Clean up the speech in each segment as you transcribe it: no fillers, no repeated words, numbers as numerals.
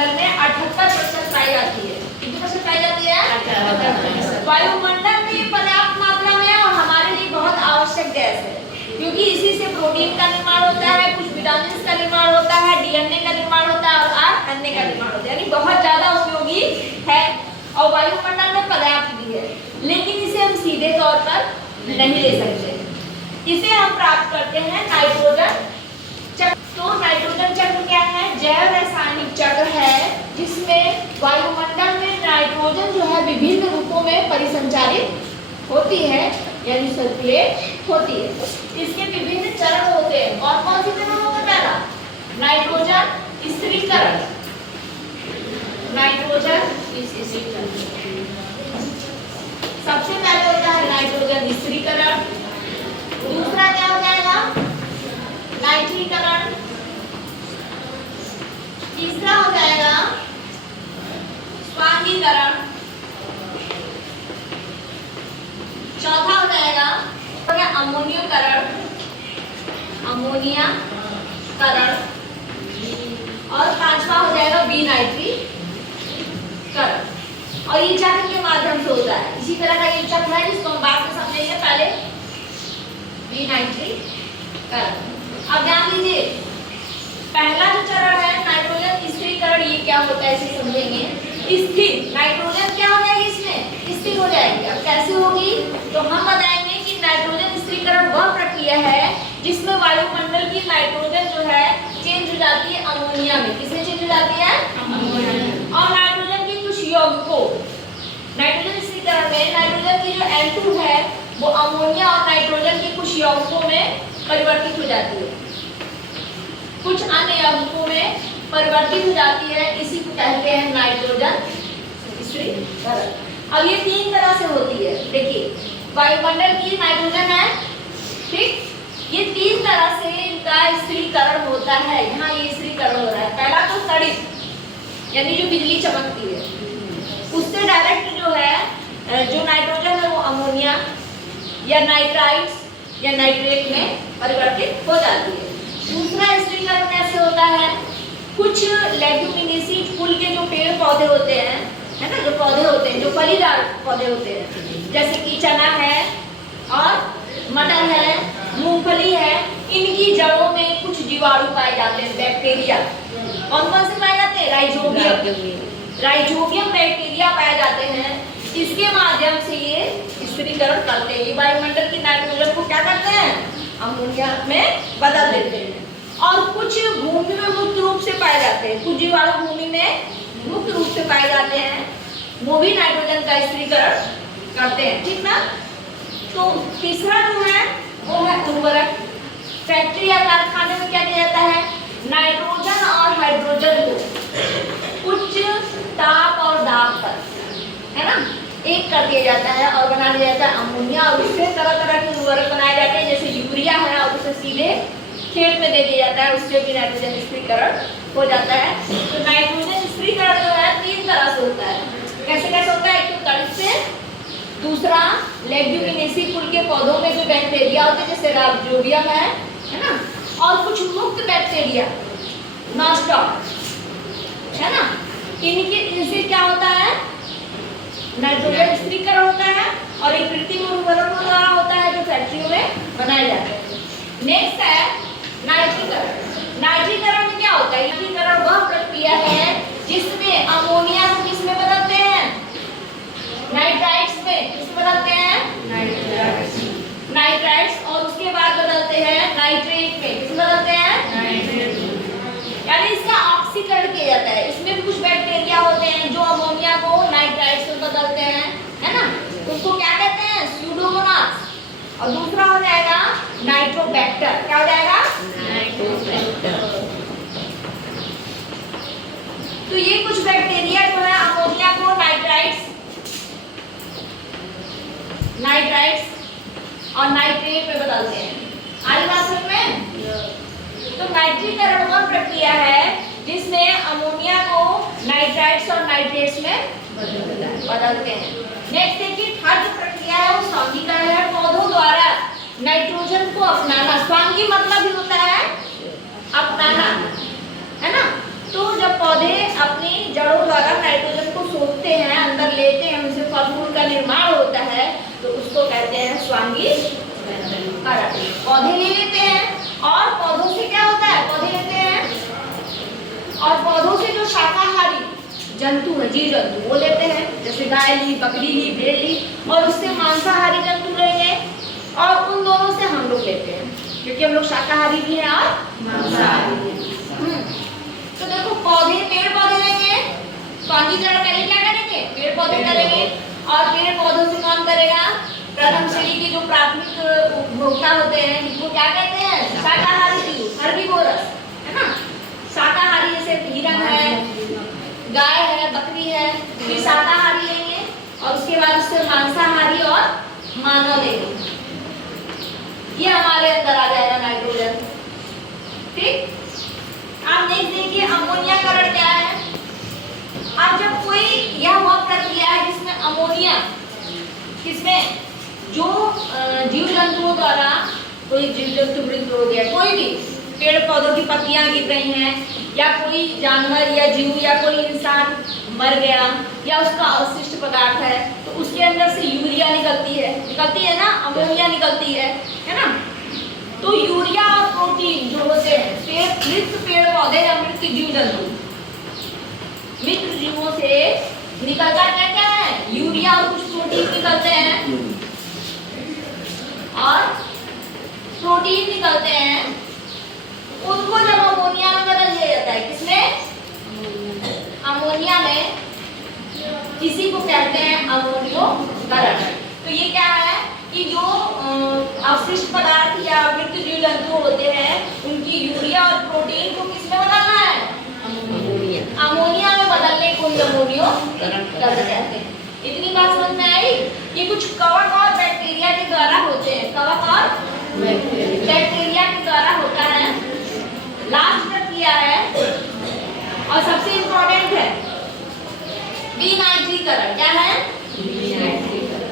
वायुमंडल में 78% पाई जाती है। कितनी परसेंट पाई जाती है? वायुमंडल में पर्याप्त मात्रा में और हमारे लिए बहुत आवश्यक गैस है, क्योंकि इसी से प्रोटीन का निर्माण होता है, कुछ विटामिन का निर्माण होता है, डीएनए का निर्माण होता है और अन्य का निर्माण होता है, यानी बहुत ज्यादा उपयोगी है। और वायुमंडल में पर्याप्त भी है, लेकिन इसे हम सीधे तौर पर नहीं ले सकते। इसे हम प्राप्त करते हैं नाइट्रोजन चक्र। तो नाइट्रोजन चक्र क्या है? जैव रासायनिक चक्र है जिसमें वायुमंडल में नाइट्रोजन जो है विभिन्न रूपों में परिसंचारित होती है, यानी सर्कुलेट होती है। इसके विभिन्न चरण होते हैं। और कौन से चरण होते हैं? पहला नाइट्रोजन स्थिरीकरण, नाइट्रोजन सबसे पहले होता है नाइट्रोजन स्थिरीकरण। दूसरा क्या हो जाएगा? नाइट्रीकरण। तीसरा हो जाएगा स्वांगीकरण। चौथा हो जाएगा अमोनियकरण, अमोनियाकरण। और पांचवा हो जाएगा विनाइट्रीकरण। और ये चक्र के माध्यम से होता है। इसी तरह का ये चक्र है जिसको हम बाद में समझेंगे, पहले विनाइट्रीकरण। अब ध्यान दीजिए, पहला जो चरण है नाइट्रोजन स्थिरीकरण, ये क्या होता है इसे समझेंगे। स्थिर नाइट्रोजन क्या हो जाएगी? इसमें स्थिर हो जाएगी। अब कैसे होगी? तो हम बताएंगे कि नाइट्रोजन स्थिरीकरण वह प्रक्रिया है जिसमें वायुमंडल की नाइट्रोजन जो है चेंज हो जाती है अमोनिया में। किसमें चेंज हो जाती है? अमोनिया में। और नाइट्रोजन की कुछ यौगिकों, नाइट्रोजन स्थिरीकरण में नाइट्रोजन की जो N2 है वो अमोनिया और नाइट्रोजन के कुछ यौगिकों में परिवर्तित हो जाती है, कुछ अन्य यौगिकों में परिवर्तित हो जाती है। इसी को कहते हैं नाइट्रोजन स्थिरीकरण। अब ये तीन तरह से होती है। देखिए, वायुमंडल की नाइट्रोजन है, ठीक, ये तीन तरह से इनका स्थिरीकरण होता है। यहाँ ये स्थिरीकरण हो रहा है। पहला तो तड़ित, यानी जो बिजली चमकती है, उससे डायरेक्ट जो है जो नाइट्रोजन है वो अमोनिया या नाइट्राइट्स या नाइट्रेट में परिवर्तित हो जाती है। दूसरा स्थिरीकरण कैसे होता है? कुछ लेग्यूमिनेसी कुल के जो पेड़ पौधे होते हैं, है ना, जो पौधे होते हैं, जो फलीदार पौधे होते हैं, जैसे कि चना है और मटर है, मूंगफली है, इनकी जड़ों में कुछ जीवाणु पाए जाते हैं, बैक्टीरिया। कौन कौन से पाए जाते हैं? राइजोबियम बैक्टीरिया पाए जाते हैं। इसके माध्यम से ये स्थिरीकरण करते हैं। ये वायुमंडल की नाइट्रोजन को क्या करते हैं? अमोनिया में बदल देते हैं। और कुछ भूमि में मुक्त रूप से पाए जाते हैं, कुछ जीवाणु भूमि में मुक्त रूप से पाए जाते हैं, वो भी नाइट्रोजन का स्थिरीकरण करते हैं, ठीक ना। तो तीसरा जो है वो है उर्वरक। फैक्ट्री या कारखाने में क्या किया जाता है? नाइट्रोजन और हाइड्रोजन को उच्च ताप और दाब पर, है ना, एक कर दिया जाता है और बना दिया जाता है अमोनिया। और उससे तरह तरह के उर्वरक बनाए जाते हैं, जैसे यूरिया है, और उसे सीधे खेत में दे दिया जाता है, उससे भी नाइट्रोजन स्थिरीकरण हो जाता है। तो नाइट्रोजन स्थिरीकरण जो है तीन तरह से होता है। कैसे कैसे होता है? एक तो तड़ित से, दूसरा लेग्यूमिनेसी कुल के पौधों में जो बैक्टीरिया होते हैं, जैसे राइजोबियम है ना, और कुछ मुक्त बैक्टीरिया, नॉस्टॉक, है ना, इनसे क्या होता है? नाइट्रोजन स्थिरीकरण होता है। और एक कृत्रिम उर्वरकों द्वारा होता है जो फैक्ट्रियों में बनाए जाते हैं। नेक्स्ट है नाइट्रीकरण। नाइट्रीकरण में क्या होता है? नाइट्रीकरण वह प्रक्रिया है जिसमें अमोनिया को किसमें बदलते हैं? नाइट्राइट्स में। किसमें बदलते हैं? नाइट्राइट्स। और उसके बाद बदलते हैं नाइट्रेट में। किसमें बदलते हैं? यानी इसका ऑक्सीकरण किया जाता है। इसमें कुछ बैक्टीरिया होते हैं जो अमोनिया को नाइट्राइट्स में बदलते हैं, है ना, उसको क्या कहते हैं? स्यूडोमोनास। और दूसरा हो जाएगा नाइट्रोबैक्टर। क्या हो जाएगा? नाइट्रोबैक्टर। तो ये कुछ बैक्टीरिया जो है अमोनिया को नाइट्राइट्स और नाइट्रेट में बदलते हैं। आई बात समझ में? तो नाइट्रीकरण वह प्रक्रिया है जिसमें अमोनिया को नाइट्राइट्स और नाइट्रेट्स में बदलते हैं। नेक्स्ट देखिए, थर्ड जो प्रक्रिया है वो स्वांगीकरण है। पौधों द्वारा नाइट्रोजन को अपनाना। स्वांगी मतलब ही होता है अपनाना, है ना। तो जब पौधे अपनी हैं, अंदर लेते हैं, उनसे फल फूल का निर्माण होता है, तो उसको कहते हैं स्वांगी करण। पौधे ले लेते हैं और पौधों से क्या होता है, पौधे लेते हैं और पौधों से जो शाकाहारी जंतु है, जीव जंतु, वो लेते हैं, जैसे गाय ली, बकरी ली, भेड़ ली, और उससे मांसाहारी जंतु लेंगे, और उन दोनों से हम लोग लेते हैं, क्योंकि हम लोग शाकाहारी भी हैं और मांसाहारी भी हैं। तो देखो पौधे, पेड़ पौधे लेंगे, स्वांगीकरण पहले क्या करेंगे, पेड़ पौधे करेंगे, और पेड़ पौधों से कौन करेगा, प्रथम श्रेणी के जो प्राथमिक उपभोक्ता होते हैं, जिनको क्या कहते हैं, शाकाहारी जीव, हर्बीवोरस, है ना। शाकाहारी जैसे हिरण है, गाय है, बकरी है, फिर शाकाहारी लेंगे, और उसके बाद उससे मांसाहारी और मानव लेंगे। ये हमारे अंदर आ जाएगा नाइट्रोजन। ठीक, आप नेक्स्ट देखिए अमोनियाकरण क्या है। अब जब कोई यह वह प्रक्रिया है जिसमें अमोनिया, किसमें, जो जीव जंतुओं द्वारा, कोई जीव जंतु मृत्यु हो गया, कोई भी पेड़ पौधों की पत्तियां गिर रही हैं, या कोई जानवर या जीव या कोई इंसान मर गया, या उसका अवशिष्ट पदार्थ है, तो उसके अंदर से यूरिया निकलती है ना, अमोनिया निकलती है ना। तो यूरिया और प्रोटीन जो होते हैं, मृत पेड़ पौधे या मृत जीव जंतु, मृत जीवों से निकलता क्या क्या है, यूरिया और कुछ प्रोटीन निकलते हैं, और प्रोटीन निकलते हैं, उनको जब अमोनिया में बदल दिया जाता है, किसमें, अमोनिया में, इसी को कहते हैं अमोनियोकरण। तो ये क्या है कि जो अवशिष्ट पदार्थ या मृत जीव जंतु होते हैं, उनकी यूरिया और प्रोटीन को किसमें बदलना है, अमोनिया में बदलने को ही अमोनियोकरण कहते हैं। इतनी बात समझ में आई। ये कुछ कवक और बैक्टीरिया के द्वारा होते हैं, कवक और बैक्टीरिया के द्वारा होता है। लास्ट प्रक्रिया है और सबसे इम्पोर्टेंट है विनाइट्रीकरण। क्या है,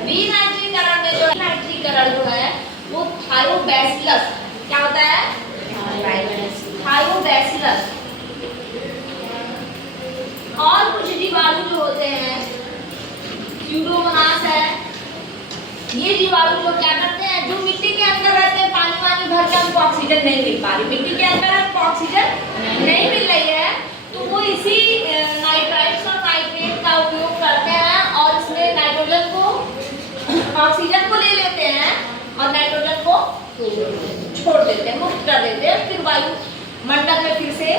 विनाइट्रीकरण में जो नाइट्रीकरण जो है वो थायोबैसिलस, क्या होता है, थायोबैसिलस, और कुछ जीवाणु जो होते हैं, स्यूडोमोनास है, ये जीवाणु लोग क्या करते हैं, जो मिट्टी के अंदर रहते हैं, पानी वानी भर के हमको ऑक्सीजन नहीं मिल पा रही, मिट्टी के अंदर हमको ऑक्सीजन नहीं मिल रही है, तो वो इसी नाइट्राइट्स और नाइट्रेट का उपयोग करते हैं, और इसमें नाइट्रोजन को, ऑक्सीजन को ले लेते हैं और नाइट्रोजन को छोड़ देते हैं, मुक्त कर देते हैं। फिर वायु मंडल में फिर से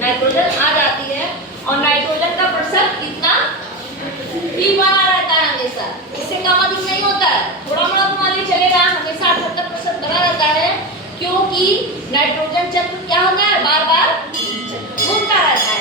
नाइट्रोजन आ जाती है, और नाइट्रोजन का प्रतिशत इतना ही बना रहता है हमेशा, इससे कम अधिक नहीं होता है, थोड़ा मोड़ा तो मान लीजिए चलेगा, हमेशा 78% बना रहता है, क्योंकि नाइट्रोजन चक्र क्या होता है, बार बार घूमता रहता है।